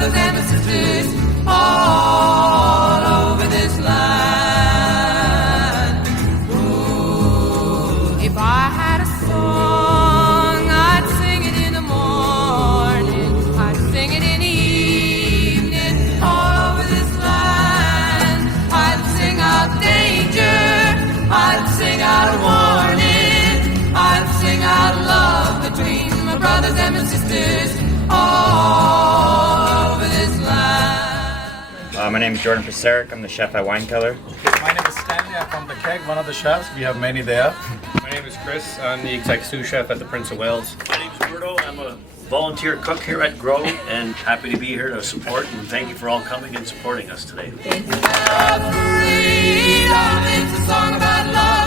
brothers and my sisters all over this land. Ooh, if I had a song, I'd sing it in the morning, I'd sing it in the evening, all over this land. I'd sing out danger, I'd sing out warning, I'd sing out love between my brothers and my sisters all over this land. My name is Jordan Paseric. I'm the chef at Wine Cellar. My name is Stanley. I'm from the Keg, one of the chefs. We have many there. My name is Chris. I'm the exec sous chef at the Prince of Wales. My name is Murdo. I'm a volunteer cook here at Grow and happy to be here to support, and thank you for all coming and supporting us today. Freedom, it's a song about love.